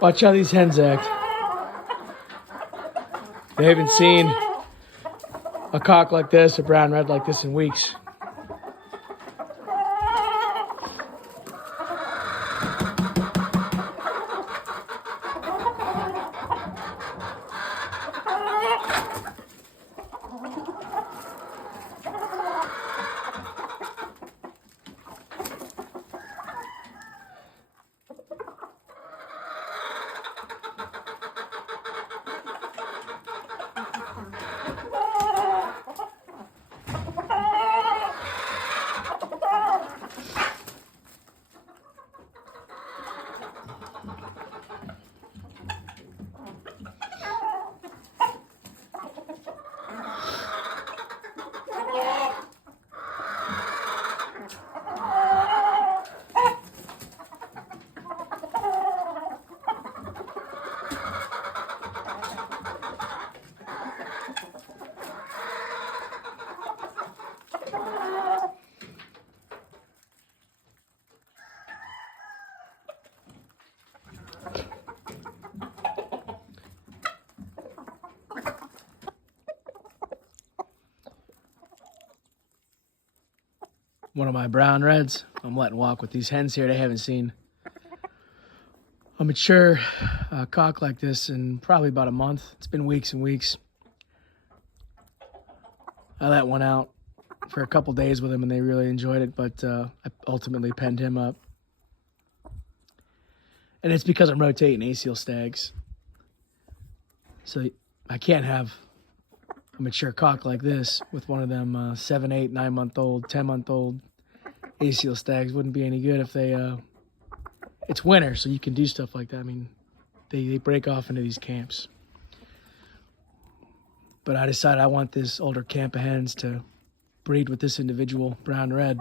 Watch how these hens act. They haven't seen a cock like this, a brown red like this in weeks. One of my brown reds I'm letting walk with these hens here. They haven't seen a mature cock like this in probably about a month. It's been weeks and weeks. I let one out for a couple days with him and they really enjoyed it, but I ultimately penned him up. And it's because I'm rotating ACL stags. So I can't have a mature cock like this with one of them 7, 8, 9-month-old, 10-month-old ACL stags. Wouldn't be any good if they it's winter, so you can do stuff like that. I mean, they break off into these camps. But I decided I want this older camp of hens to breed with this individual brown red.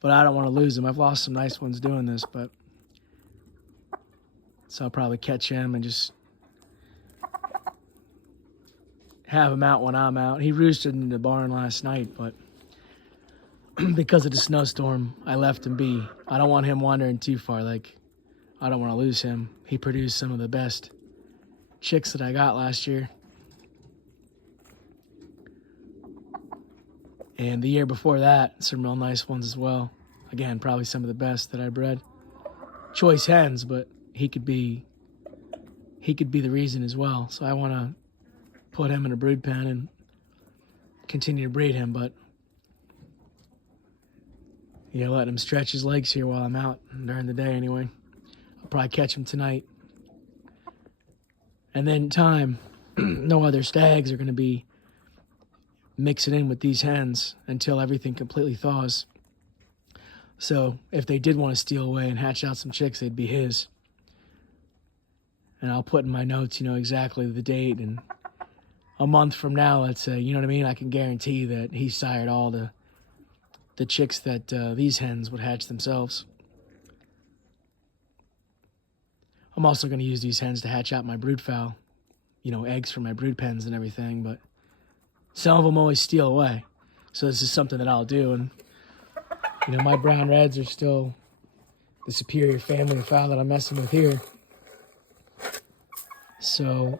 But I don't want to lose them. I've lost some nice ones doing this, but so I'll probably catch him and just have him out when I'm out. He roosted in the barn last night, but because of the snowstorm, I left him be. I don't want him wandering too far. Like, I don't want to lose him. He produced some of the best chicks that I got last year. And the year before that, some real nice ones as well. Again, probably some of the best that I bred. Choice hens, but he could be the reason as well. So I want to put him in a brood pen and continue to breed him, but yeah, letting him stretch his legs here while I'm out during the day anyway. I'll probably catch him tonight. And then in time, no other stags are going to be mixing in with these hens until everything completely thaws. So if they did want to steal away and hatch out some chicks, they'd be his. And I'll put in my notes, exactly the date, and a month from now, let's say, you know what I mean? I can guarantee that he sired all the chicks that these hens would hatch themselves. I'm also going to use these hens to hatch out my brood fowl, eggs for my brood pens and everything, but some of them always steal away. So this is something that I'll do. And, my brown reds are still the superior family of fowl that I'm messing with here. So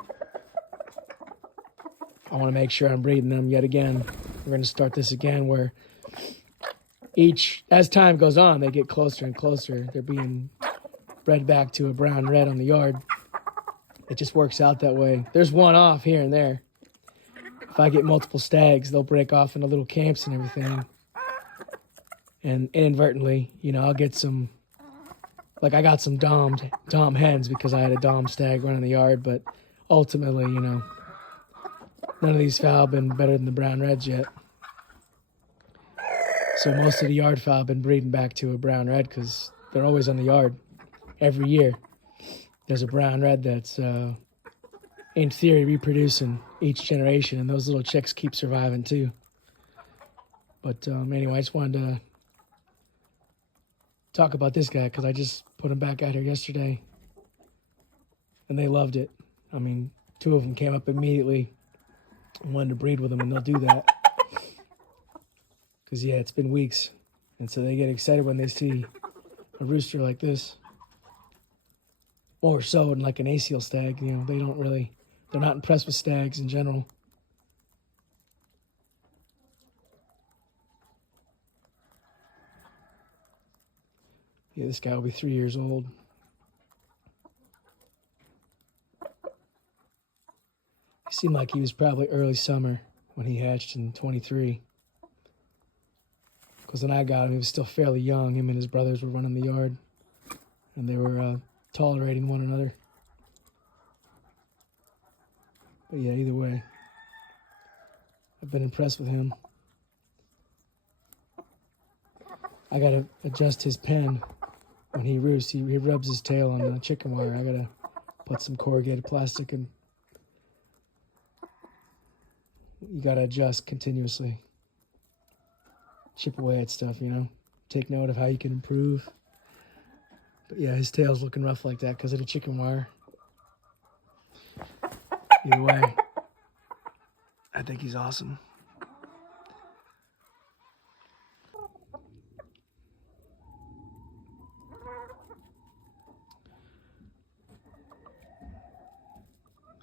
I want to make sure I'm breeding them yet again. We're going to start this again where as time goes on, they get closer and closer. They're being bred back to a brown red on the yard. It just works out that way. There's one off here and there. If I get multiple stags, they'll break off into little camps and everything. And inadvertently, I'll get some, like I got some dom hens because I had a dom stag running the yard, but ultimately, none of these fowl have been better than the brown reds yet. So most of the yard fowl have been breeding back to a brown red because they're always on the yard. Every year, there's a brown red that's, in theory, reproducing each generation, and those little chicks keep surviving too. But anyway, I just wanted to talk about this guy because I just put him back out here yesterday, and they loved it. I mean, 2 of them came up immediately and wanted to breed with him, and they'll do that. Because, yeah, it's been weeks. And so they get excited when they see a rooster like this. More so than like an ACL stag. You know, they're not impressed with stags in general. Yeah, this guy will be 3 years old. He seemed like he was probably early summer when he hatched in 23. Because when I got him, he was still fairly young. Him and his brothers were running the yard. And they were tolerating one another. But yeah, either way, I've been impressed with him. I gotta adjust his pen when he roosts. He rubs his tail on the chicken wire. I gotta put some corrugated plastic in. You gotta adjust continuously. Chip away at stuff, you know. Take note of how you can improve. But yeah, his tail's looking rough like that because of the chicken wire. Either way, I think he's awesome.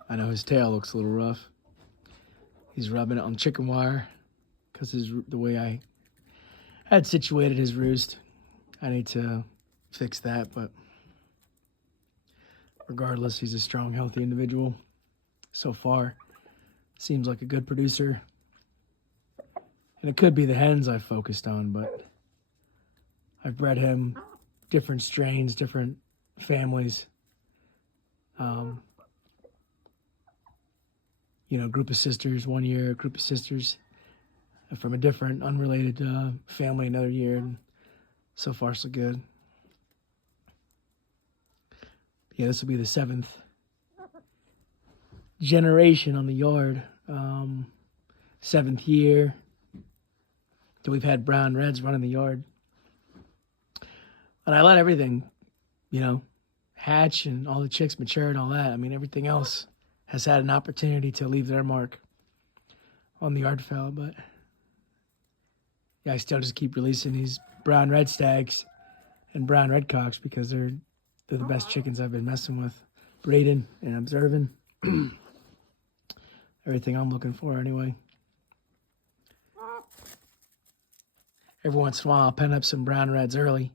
I know his tail looks a little rough. He's rubbing it on chicken wire because the way I had situated his roost. I need to fix that, but regardless, he's a strong, healthy individual. So far, seems like a good producer. And it could be the hens I focused on, but I've bred him different strains, different families. You know, group of sisters 1 year, group of sisters from a different, unrelated family another year. And so far, so good. Yeah, this will be the 7th generation on the yard. 7th year that we've had brown reds running the yard. And I let everything, you know, hatch and all the chicks mature and all that. I mean, everything else has had an opportunity to leave their mark on the yard fowl, but yeah, I still just keep releasing these brown red stags and brown red cocks because they're the best chickens I've been messing with, breeding and observing. Everything I'm looking for anyway. Every once in a while I'll pen up some brown reds early,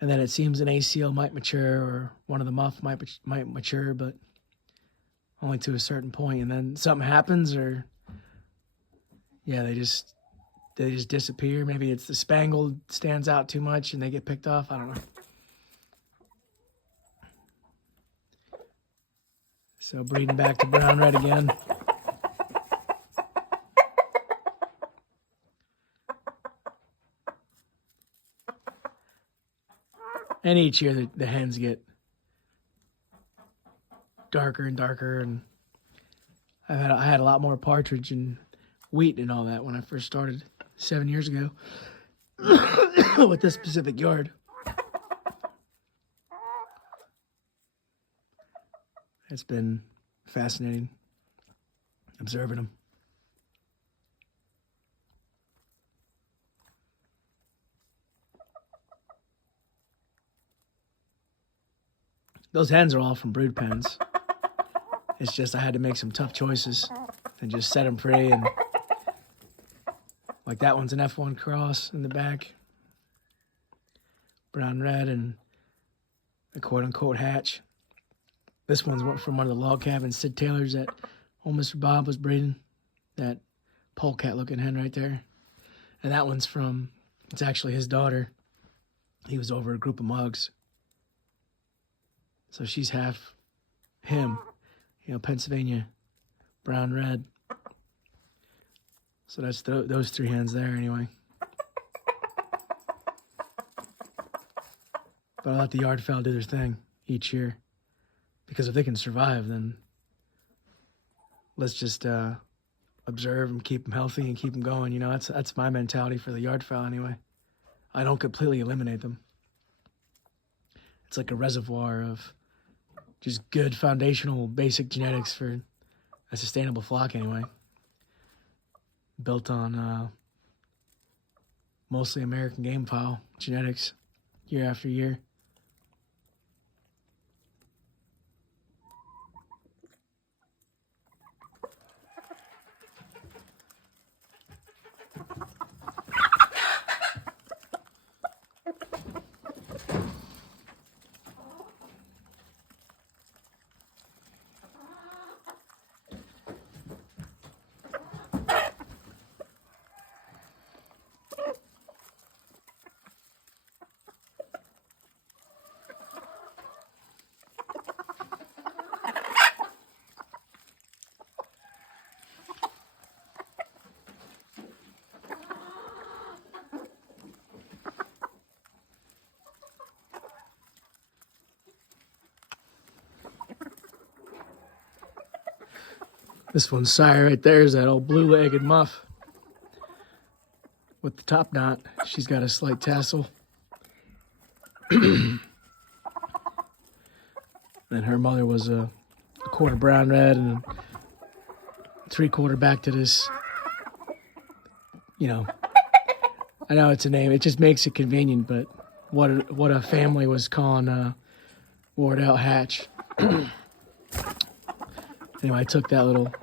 and then it seems an ACL might mature or one of the muff might mature, but only to a certain point, and then something happens, or yeah, they just disappear. Maybe it's the spangled stands out too much and they get picked off. I don't know. So breeding back to brown red again. And each year the hens get darker and darker, and I had a lot more partridge and wheat and all that when I first started 7 years ago with this specific yard. It's been fascinating observing them. Those hens are all from brood pens. It's just I had to make some tough choices and just set them free. And like that one's an F1 cross in the back, brown red, and a quote unquote hatch. This one's from one of the log cabins Sid Taylor's that old Mr. Bob was breeding. That polecat looking hen right there. And that one's it's actually his daughter. He was over a group of mugs. So she's half him, you know, Pennsylvania, brown red. So that's those 3 hens there anyway. But I let the yard fowl do their thing each year. Because if they can survive, then let's just observe and keep them healthy and keep them going. You know, that's my mentality for the yard fowl anyway. I don't completely eliminate them. It's like a reservoir of just good foundational basic genetics for a sustainable flock anyway. Built on mostly American game fowl genetics year after year. This one's sire right there is that old blue-legged muff with the top knot. She's got a slight tassel. And her mother was a quarter brown red and a 3/4 back to this. You know, I know it's a name. It just makes it convenient, but what a family was calling Ward out hatch. Anyway, I took that little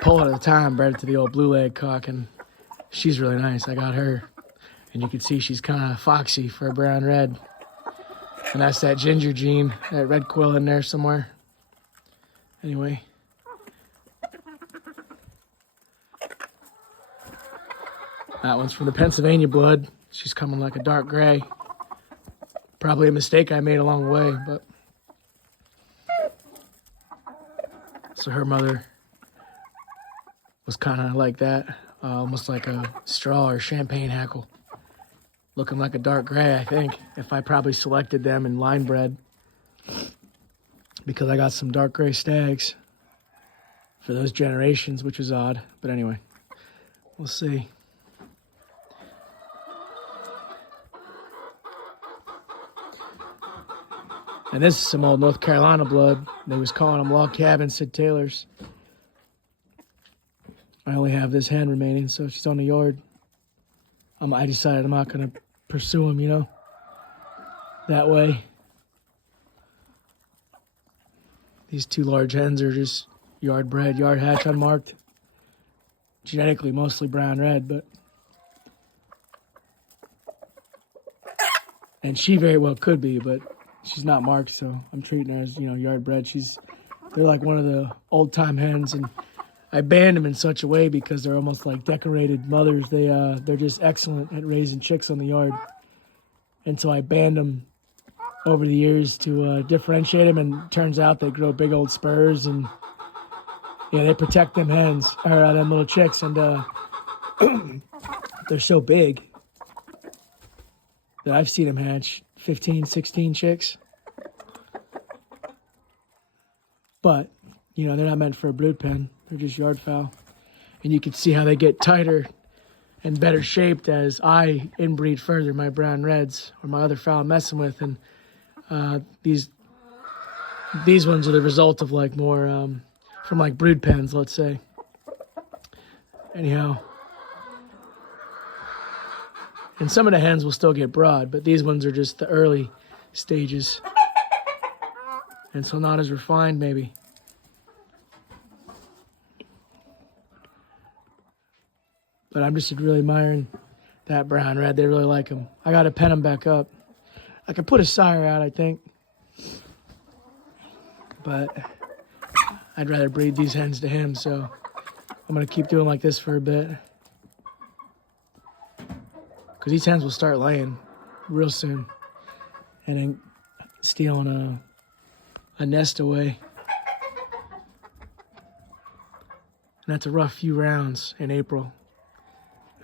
pull at a time, bred it to the old blue leg cock, and she's really nice. I got her, and you can see she's kind of foxy for a brown red. And that's that ginger gene, that red quill in there somewhere. Anyway. That one's from the Pennsylvania blood. She's coming like a dark gray. Probably a mistake I made along the way, but. So her mother was kind of like that, almost like a straw or champagne hackle. Looking like a dark gray, I think, if I probably selected them in line bred. Because I got some dark gray stags for those generations, which is odd. But anyway, we'll see. And this is some old North Carolina blood. They was calling them log cabin Sid Taylors. I only have this hen remaining, so she's on the yard. I decided I'm not going to pursue them, you know, that way. These two large hens are just yard bred, yard hatch unmarked. Genetically mostly brown red, but. And she very well could be, but she's not marked, so I'm treating her as, you know, yard bred. They're like one of the old time hens, and I banned them in such a way because they're almost like decorated mothers. They're just excellent at raising chicks on the yard. And so I banned them over the years to differentiate them, and it turns out they grow big old spurs, and yeah, they protect them hens, or them little chicks, and they're so big that I've seen them hatch 15, 16 chicks. But, you know, they're not meant for a brood pen. They're just yard fowl. And you can see how they get tighter and better shaped as I inbreed further my brown reds or my other fowl I'm messing with. And these ones are the result of like more from like brood pens, let's say. Anyhow. And some of the hens will still get broad, but these ones are just the early stages. And so not as refined, maybe. But I'm just really admiring that brown red. They really like them. I got to pen them back up. I could put a sire out, I think. But I'd rather breed these hens to him, so I'm going to keep doing like this for a bit. Because these hens will start laying real soon. And then stealing a nest away. And that's a rough few rounds in April.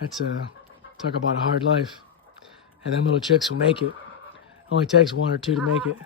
That's talk about a hard life. And them little chicks will make it. Only takes one or two to make it.